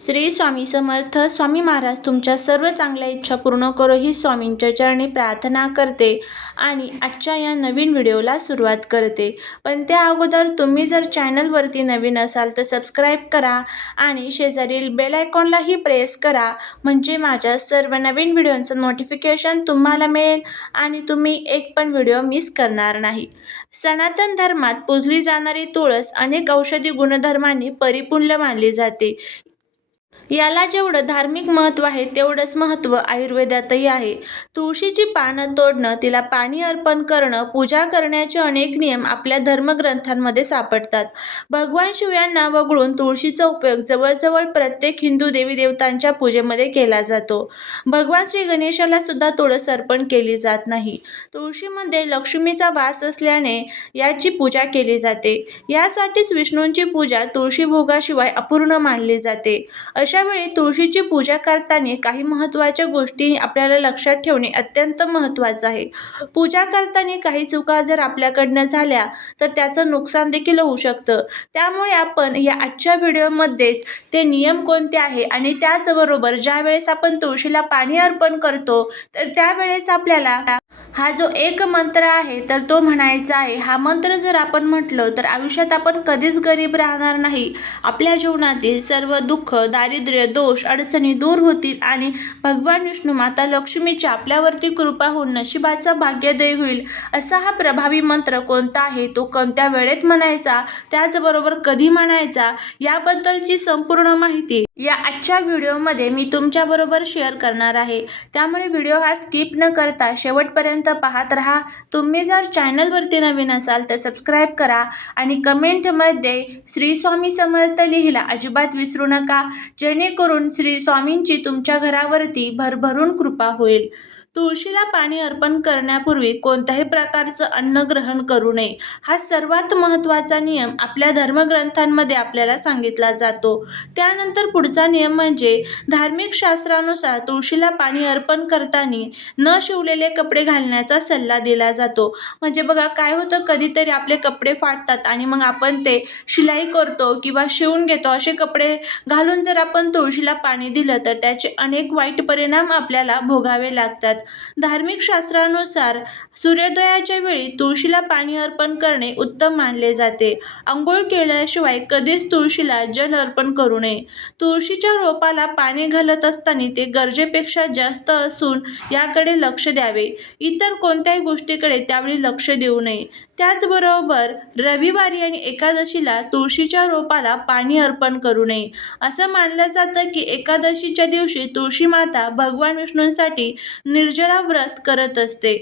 श्री स्वामी समर्थ स्वामी महाराज तुमच्या सर्व चांगल्या इच्छा पूर्ण करो ही स्वामींच्या चरणी प्रार्थना करते आणि आजच्या या नवीन व्हिडिओला सुरुवात करते. पण त्या अगोदर तुम्ही जर चॅनलवरती नवीन असाल तर सबस्क्राईब करा आणि शेजारील बेल आयकॉनलाही प्रेस करा म्हणजे माझ्या सर्व नवीन व्हिडिओंचं नोटिफिकेशन तुम्हाला मिळेल आणि तुम्ही एक पण व्हिडिओ मिस करणार नाही. सनातन धर्मात पूजली जाणारी तुळस अनेक औषधी गुणधर्मांनी परिपूर्ण मानली जाते. याला जेवढं धार्मिक महत्त्व आहे तेवढंच महत्त्व आयुर्वेदातही आहे. तुळशीची पानं तोडणं तिला पाणी अर्पण करणं पूजा करण्याचे अनेक नियम आपल्या धर्मग्रंथांमध्ये सापडतात. भगवान शिव यांना वगळून तुळशीचा उपयोग जवळजवळ प्रत्येक हिंदू देवी देवतांच्या पूजेमध्ये केला जातो. भगवान श्री गणेशाला सुद्धा तुळस अर्पण केली जात नाही. तुळशीमध्ये लक्ष्मीचा वास असल्याने याची पूजा केली जाते. यासाठीच विष्णूंची पूजा तुळशी भोगाशिवाय अपूर्ण मानली जाते. अशा वेळी तुळशीची पूजा करताना काही महत्त्वाच्या गोष्टी आपल्याला लक्षात ठेवणे अत्यंत महत्त्वाचं आहे. पूजा करताना काही चुका जर आपल्याकडनं झाल्या तर त्याचं नुकसान देखील होऊ शकतं. त्यामुळे आपण या आजच्या व्हिडिओमध्येच ते नियम कोणते आहे आणि त्याचबरोबर ज्या वेळेस आपण तुळशीला पाणी अर्पण करतो तर त्यावेळेस आपल्याला हा जो एक मंत्र आहे तर तो म्हणायचा आहे हा मंत्र जर आपण म्हटलं तर आयुष्यात आपण कधीच गरीब राहणार नाही. आपल्या जीवनातील सर्व दुःख दारिद्र्य दोष अडचणी दूर होतील आणि भगवान विष्णू माता लक्ष्मीची आपल्यावरती कृपा होऊन नशिबाचा भाग्यदय होईल. असा हा प्रभावी मंत्र कोणता आहे तो कोणत्या वेळेत म्हणायचा त्याचबरोबर कधी म्हणायचा याबद्दलची संपूर्ण माहिती या आजच्या व्हिडिओमध्ये मी तुमच्याबरोबर शेअर करणार आहे. त्यामुळे व्हिडिओ हा स्किप न करता शेवटपर्यंत पाहत राहा. तुम्ही जर चॅनलवरती नवीन असाल तर सबस्क्राईब करा आणि कमेंटमध्ये श्री स्वामी समर्थ लिहिला अजिबात विसरू नका. जेणेकरून श्री स्वामींची तुमच्या घरावरती भरभरून कृपा होईल. तुळशीला पाणी अर्पण करण्यापूर्वी कोणत्याही प्रकारचं अन्न ग्रहण करू नये. हा सर्वात महत्त्वाचा नियम आपल्या धर्मग्रंथांमध्ये आपल्याला सांगितला जातो. त्यानंतर पुढचा नियम म्हणजे धार्मिक शास्त्रानुसार तुळशीला पाणी अर्पण करताना न शिवलेले कपडे घालण्याचा सल्ला दिला जातो. म्हणजे बघा काय होतं? कधीतरी आपले कपडे फाटतात आणि मग आपण ते शिलाई करतो किंवा शिवून घेतो. असे कपडे घालून जर आपण तुळशीला पाणी दिलं तर त्याचे अनेक वाईट परिणाम आपल्याला भोगावे लागतात. धार्मिक शास्त्रानुसार सूर्योदयाच्या वेळी तुळशीला पाणी अर्पण करणे उत्तम मानले जाते. आंघोळ केल्याशिवाय कधीच तुळशीला जल अर्पण करू नये. तुळशीच्या रोपाला पाणी घालत असताना ते गरजेपेक्षा जास्त असून याकडे लक्ष द्यावे. इतर कोणत्याही गोष्टीकडे त्यावेळी लक्ष देऊ नये. त्याचबरोबर रविवारी आणि एकादशीला तुळशीच्या रोपाला पाणी अर्पण करू नये. असं मानलं जातं की एकादशीच्या दिवशी तुळशी माता भगवान विष्णूंसाठी निर्जळा व्रत करत असते.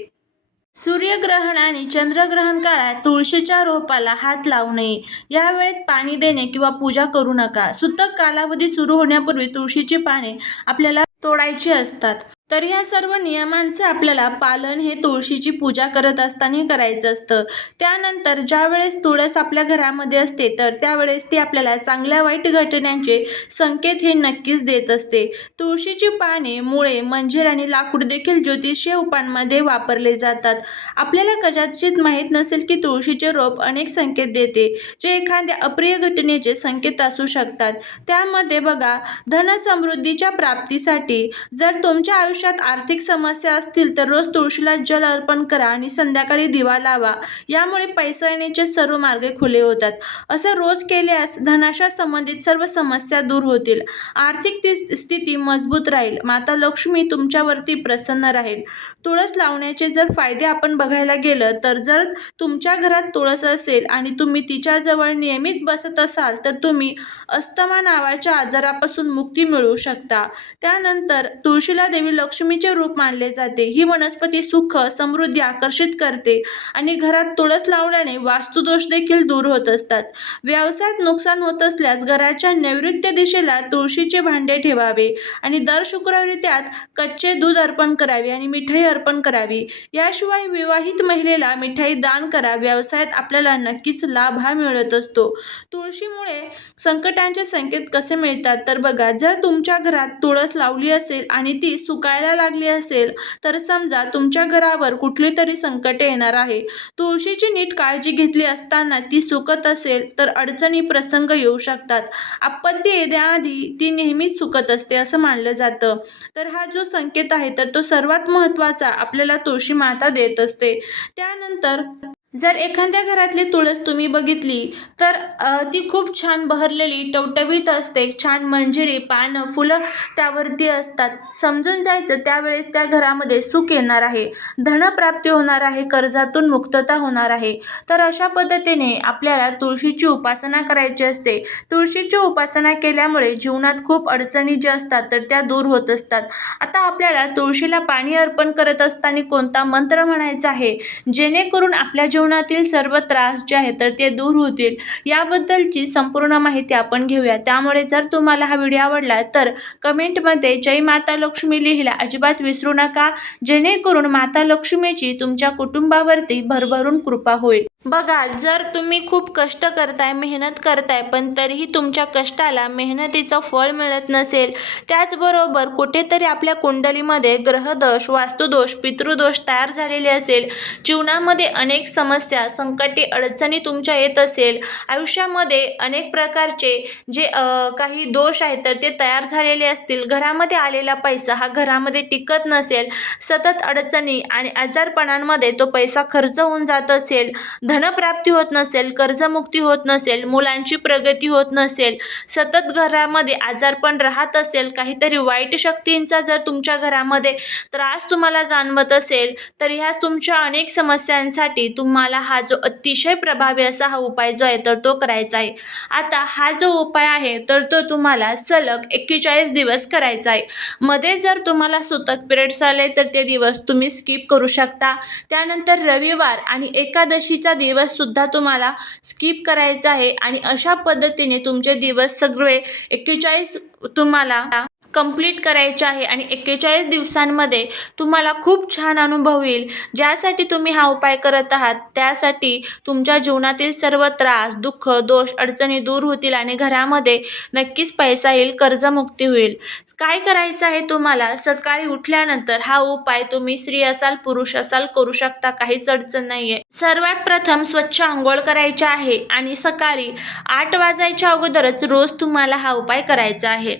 सूर्यग्रहण आणि चंद्रग्रहण काळात तुळशीच्या रोपाला हात लावू नये. यावेळेत पाणी देणे किंवा पूजा करू नका. सुतक कालावधी सुरू होण्यापूर्वी तुळशीची पाने आपल्याला तोडायची असतात. तर या सर्व नियमांचं आपल्याला पालन हे तुळशीची पूजा करत असताना करायचं असतं. त्यानंतर ज्यावेळेस तुळस आपल्या घरामध्ये असते तर त्यावेळेस ती आपल्याला चांगल्या वाईट घटनांचे संकेत हे नक्कीच देत असते. तुळशीची पाने मुळे मंजीर आणि लाकूड देखील ज्योतिषीय उपांमध्ये वापरले जातात. आपल्याला कदाचित माहीत नसेल की तुळशीचे रोप अनेक संकेत देते जे एखाद्या अप्रिय घटनेचे संकेत असू शकतात. त्यामध्ये बघा धनसमृद्धीच्या प्राप्तीसाठी जर तुमच्या आयुष्यात आयुष्यात आर्थिक समस्या असतील तर रोज तुळशीला जल अर्पण करा आणि संध्याकाळी दिवा लावा. यामुळे पैसा येण्याचे सर्व मार्ग खुले होतात. असं रोज केल्यास धनाशा संबंधित सर्व समस्या दूर होतील. आर्थिक ती स्थिती मजबूत राहील. माता लक्ष्मी तुमच्यावरती प्रसन्न राहील. तुळस लावण्याचे जर फायदे आपण बघायला गेलं तर जर तुमच्या घरात तुळस असेल आणि तुम्ही तिच्याजवळ नियमित बसत असाल तर तुम्ही अस्थमा नावाच्या आजारापासून मुक्ती मिळवू शकता. त्यानंतर तुळशीला देवी लक्ष्मीचे रूप मानले जाते. ही वनस्पती सुख समृद्धी आकर्षित करते आणि घरात तुळस लावल्याने वास्तुदोष देखील दूर होत असतात. व्यवसायात नुकसान होत असल्यास घराच्या नैऋत्य दिशेला तुळशीचे भांडे ठेवावे आणि दर शुक्रवारी त्यात कच्चे दूध अर्पण करावे आणि मिठाई अर्पण करावी. याशिवाय विवाहित महिलेला मिठाई दान करा. व्यवसायात आपल्याला नक्कीच लाभ हा मिळत असतो. तुळशीमुळे संकटांचे संकेत कसे मिळतात? तर बघा जर तुमच्या घरात तुळस लावली असेल आणि ती सुकाय सुकायला लागली असेल तर समजा तुमच्या घरावर कुठली तरी संकटे येणार आहे. तुळशीची नीट काळजी घेतली असताना ती सुकत असेल तर अडचणी प्रसंग येऊ शकतात. आपत्ती येण्याआधी ती नेहमीच सुकत असते असं मानलं जातं. तर हा जो संकेत आहे तर तो सर्वात महत्त्वाचा आपल्याला तुळशी माता देत असते. त्यानंतर जर एखाद्या घरातली तुळस तुम्ही बघितली तर ती खूप छान बहरलेली टवटवीत असते. छान मंजिरी पानं फुलं त्यावरती असतात. समजून जायचं त्यावेळेस त्या घरामध्ये सुख येणार आहे. धनप्राप्ती होणार आहे कर्जातून मुक्तता होणार आहे. तर अशा पद्धतीने आपल्याला तुळशीची उपासना करायची असते. तुळशीची उपासना केल्यामुळे जीवनात खूप अडचणी ज्या असतात तर त्या दूर होत असतात. आता आपल्याला तुळशीला पाणी अर्पण करत असताना कोणता मंत्र म्हणायचा आहे? जेणेकरून आपल्या जीवनातील सर्व त्रास जे आहेत तर ते दूर होतील. याबद्दलची संपूर्ण माहिती आपण घेऊया. त्यामुळे जर तुम्हाला हा व्हिडिओ आवडला तर कमेंटमध्ये जय माता लक्ष्मी लिहिला अजिबात विसरू नका. जेणेकरून माता लक्ष्मीची तुमच्या कुटुंबावरती भरभरून कृपा होईल. बघा जर तुम्ही खूप कष्ट करताय मेहनत करताय पण तरीही तुमच्या कष्टाला मेहनतीचं फळ मिळत नसेल त्याचबरोबर कुठेतरी आपल्या कुंडलीमध्ये ग्रहदोष वास्तुदोष पितृदोष तयार झालेले असेल जीवनामध्ये अनेक समस्या संकटे अडचणी तुमच्या येत असेल आयुष्यामध्ये अनेक प्रकारचे जे काही दोष आहेत तर ते तयार झालेले असतील. घरामध्ये आलेला पैसा हा घरामध्ये टिकत नसेल सतत अडचणी आणि आजारपणांमध्ये तो पैसा खर्च होऊन जात असेल. धनप्राप्ती होत नसेल कर्जमुक्ती होत नसेल मुलांची प्रगती होत नसेल सतत घरामध्ये आजारपण राहत असेल काहीतरी वाईट शक्तींचा जर तुमच्या घरामध्ये त्रास तुम्हाला जाणवत असेल तर ह्या तुमच्या अनेक समस्यांसाठी तुम्हाला हा जो अतिशय प्रभावी असा हा उपाय जो आहे तर तो करायचा आहे. आता हा जो उपाय आहे तर तो तुम्हाला सलग एक्केचाळीस दिवस करायचा आहे. मध्ये जर तुम्हाला सुतक पिरियड्स आले तर ते दिवस तुम्ही स्किप करू शकता. त्यानंतर रविवार आणि एकादशीचा दिवससुद्धा तुम्हाला स्किप करायचा आहे आणि अशा पद्धतीने तुमचे दिवस सगळे एक्केचाळीस तुम्हाला कंप्लीट करायचे आहे आणि एक्केचाळीस दिवसांमध्ये तुम्हाला खूप छान अनुभव येईल. ज्यासाठी तुम्ही हा उपाय करत आहात त्यासाठी तुमच्या जीवनातील सर्व त्रास दुःख दोष अडचणी दूर होतील आणि घरामध्ये नक्कीच पैसा येईल कर्जमुक्ती होईल. काय करायचं आहे तुम्हाला? सकाळी उठल्यानंतर हा उपाय तुम्ही स्त्री असाल पुरुष असाल करू शकता काहीच अडचण नाही आहे सर्वात प्रथम स्वच्छ आंघोळ करायची आहे आणि सकाळी आठ वाजायच्या अगोदरच रोज तुम्हाला हा उपाय करायचा आहे.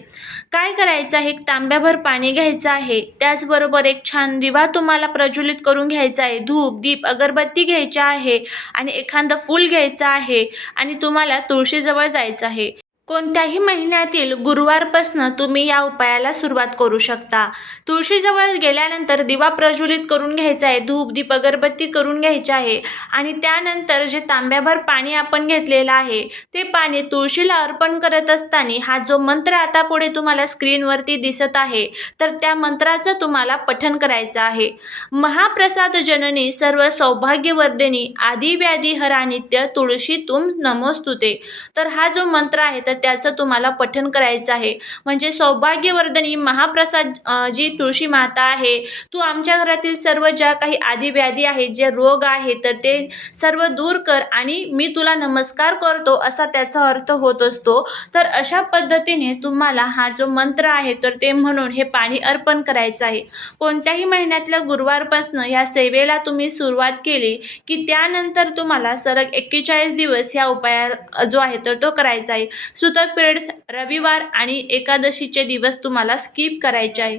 काय करायचं आहे? एक तांब्याभर पाणी घ्यायचं आहे. त्याचबरोबर एक छान दिवा तुम्हाला प्रज्वलित करून घ्यायचा आहे. धूप दीप अगरबत्ती घ्यायची आहे आणि एखादं फूल घ्यायचं आहे आणि तुम्हाला तुळशीजवळ जायचं आहे. कोणत्याही महिन्यातील गुरुवारपासनं तुम्ही या उपायाला सुरुवात करू शकता. तुळशीजवळ गेल्यानंतर दिवा प्रज्वलित करून घ्यायचा आहे धूप दीप अगरबत्ती करून घ्यायची आहे आणि त्यानंतर जे तांब्याभर पाणी आपण घेतलेलं आहे ते पाणी तुळशीला अर्पण करत असताना हा जो मंत्र आता पुढे तुम्हाला स्क्रीनवरती दिसत आहे तर त्या मंत्राचं तुम्हाला पठण करायचं आहे. महाप्रसाद जननी सर्व सौभाग्यवर्धिनी आदिव्याधी हरानित्य हरा नित्य तुळशी तुम नमोस्तुते. तर हा जो मंत्र आहे तर त्याचं तुम्हाला पठण करायचं आहे. म्हणजे सौभाग्यवर्धनी महाप्रसाद जी तुळशी माता आहे तू आमच्या घरातील सर्व ज्या काही आधीव्याधी आहेत जे रोग आहे तर ते सर्व दूर कर आणि मी तुला नमस्कार करतो असा त्याचा अर्थ होत असतो. तर अशा पद्धतीने तुम्हाला हा जो मंत्र आहे तर ते म्हणून हे पाणी अर्पण करायचं आहे. कोणत्याही महिन्यातल्या गुरुवारपासनं ह्या सेवेला तुम्ही सुरुवात केली की त्यानंतर तुम्हाला सरग एक्केचाळीस दिवस ह्या उपाया जो आहे तर तो करायचा आहे. सुतक पिरियड्स रविवार आणि एकादशीचे दिवस तुम्हाला स्किप करायचे आहे.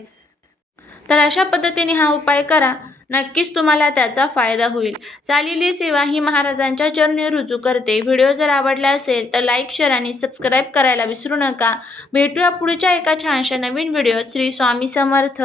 तर अशा पद्धतीने हा उपाय करा. नक्कीच तुम्हाला त्याचा फायदा होईल. चाललेली सेवा ही महाराजांच्या चरणी रुजू करते. व्हिडिओ जर आवडला असेल तर लाईक शेअर आणि सबस्क्राईब करायला विसरू नका. भेटूया पुढच्या एका छानशा नवीन व्हिडिओत. श्री स्वामी समर्थ.